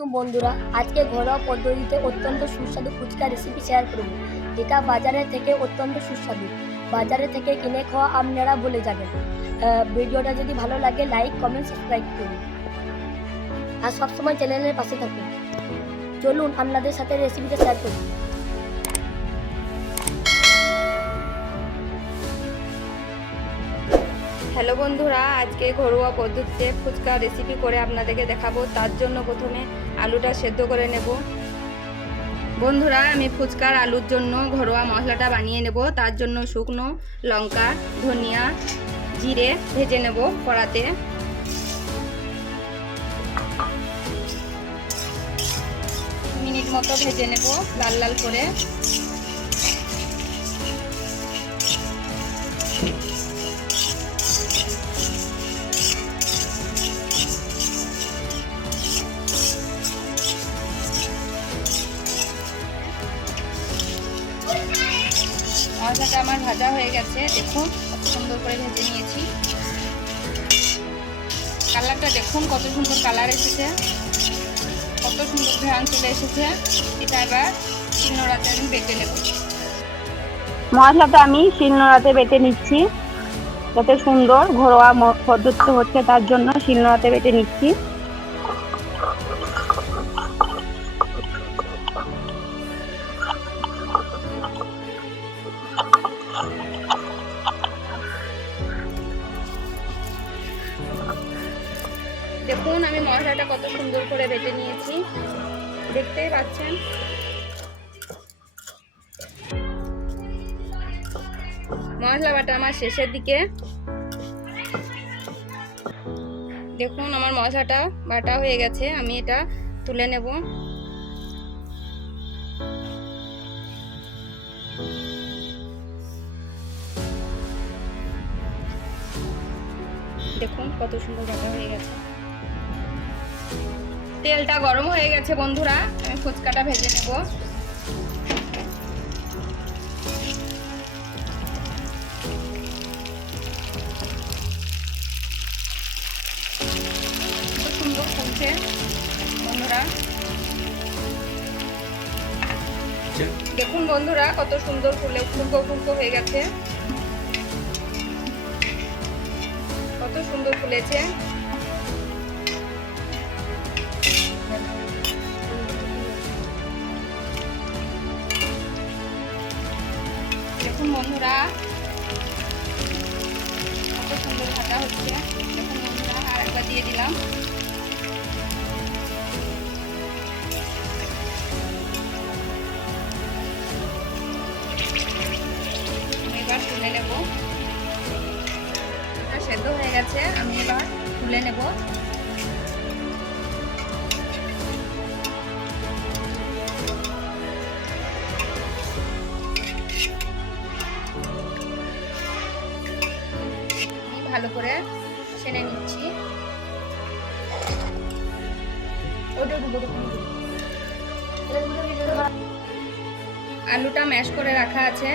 আলাইকুম বন্ধুরা, আজকে ঘরোয়া পদ্ধতিতে অত্যন্ত সুস্বাদু ফুচকা রেসিপি শেয়ার করব, যেটা বাজারের থেকে অত্যন্ত সুস্বাদু। বাজারে থেকে কিনে খাওয়া আপনারা ভুলে যাবেন। ভিডিওটা যদি ভালো লাগে লাইক কমেন্ট সাবস্ক্রাইব করুন আর সবসময় চ্যানেলের পাশে থাকুন। চলুন আপনাদের সাথে রেসিপিটা শেয়ার করি। হ্যালো বন্ধুরা, আজকে ঘরোয়া পদ্ধতিতে ফুচকা রেসিপি করে আপনাদেরকে দেখাবো। তার জন্য প্রথমে আলুটা সেদ্ধ করে নেব। বন্ধুরা, আমি ফুচকার আলুর জন্য ঘরোয়া মশলাটা বানিয়ে নেব। তার জন্য শুকনো লঙ্কা, ধনিয়া, জিরে ভেজে নেব কড়াতে। মিনিট মতো ভেজে নেব লাল লাল করে। মশলাটা আমার ভাজা হয়ে গেছে, দেখুন কত সুন্দর করে ভেজে নিয়েছি। কালারটা দেখুন কত সুন্দর কালার এসেছে, কত সুন্দর ঘ্রাণ চলে এসেছে। এটা এবার শিলনোড়াতে আমি বেটে নেব। মশলাটা আমি শিলনোড়াতে বেটে নিচ্ছি, যাতে সুন্দর ঘরোয়া পদ্ধতি হচ্ছে তার জন্য শিলনোড়াতে বেটে নিচ্ছি। দেখুন আমি মশলাটা কত সুন্দর করে বেটে নিয়েছি, দেখতেই পাচ্ছেন। মশলা বাটা আমার শেষের দিকে। দেখুন আমার মশলাটা বাটা হয়ে গেছে, আমি এটা তুলে নেব। দেখুন কত সুন্দর বাটা হয়ে গেছে। তেলটা গরম হয়ে গেছে বন্ধুরা, আমি ফুচকাটা ভেজে নেব। খুব সুন্দর ফুলছে বন্ধুরা। দেখুন বন্ধুরা কত সুন্দর ফুলকো ফুলকো হয়ে গেছে, কত সুন্দর ফুলেছে। দেখুন বন্ধুরা কত সুন্দর ভাজা হচ্ছে। দেখুন বন্ধুরা আর একবার দিয়ে দিলাম। এবার তুলে নেব। সেদ্ধ হয়ে গেছে, আমি এবার তুলে নেব। ভালো করে ছেড়ে নিচ্ছি। আলুটা ম্যাশ করে রাখা আছে,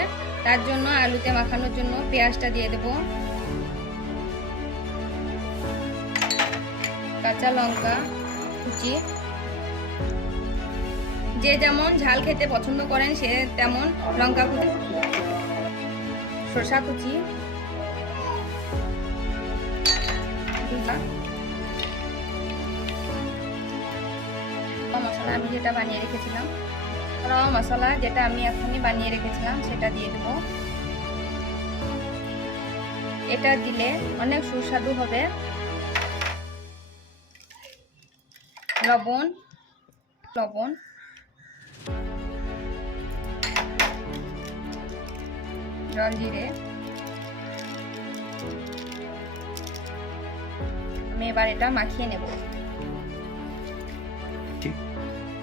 তার জন্য আলুতে মাখানোর জন্য পেঁয়াজটা দিয়ে দেব। কাঁচা লঙ্কা কুচি, যে যেমন ঝাল খেতে পছন্দ করেন সে তেমন লঙ্কা কুচি, শসা কুচি, মশলা আমি যেটা বানিয়ে রেখেছিলাম, মশলা যেটা আমি এখনই বানিয়ে রেখেছিলাম সেটা দিয়ে দেব। এটা দিলে অনেক সুস্বাদু হবে। লবণ লবণ জল জিরে। আমি এবার এটা মাখিয়ে নেব।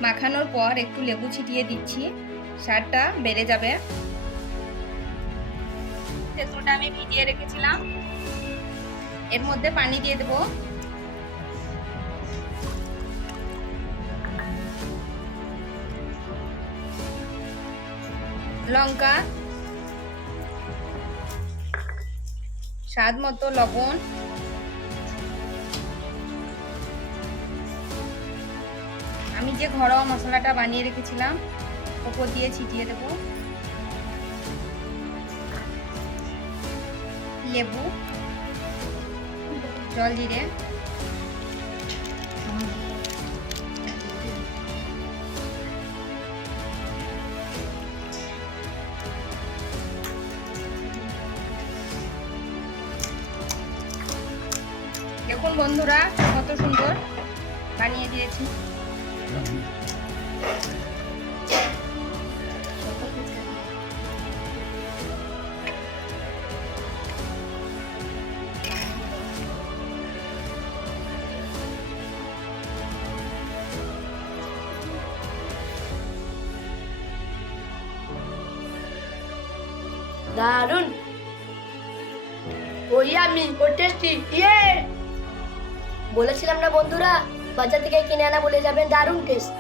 মাখানোর পর একটু লেবু ছিটিয়ে দিচ্ছি, স্বাদটা বেড়ে যাবে। তেঁতুলটা আমি ভিজিয়ে রেখেছিলাম, এর মধ্যে পানি দিয়ে দেব। লঙ্কা, স্বাদ মতো লবণ, আমি যে ঘরোয়া মশলাটা বানিয়ে রেখেছিলাম ওপর দিয়ে ছিটিয়ে দেবো। লেবু, জল জিরে, দেখুন বন্ধুরা কত সুন্দর বানিয়ে দিয়েছি। দারুন, ওই আমি ও টেস্টি, ইয়ে বলেছিলাম না বন্ধুরা, বাজার থেকে কিনে আনা বলে যাবেন, দারুন টেস্ট।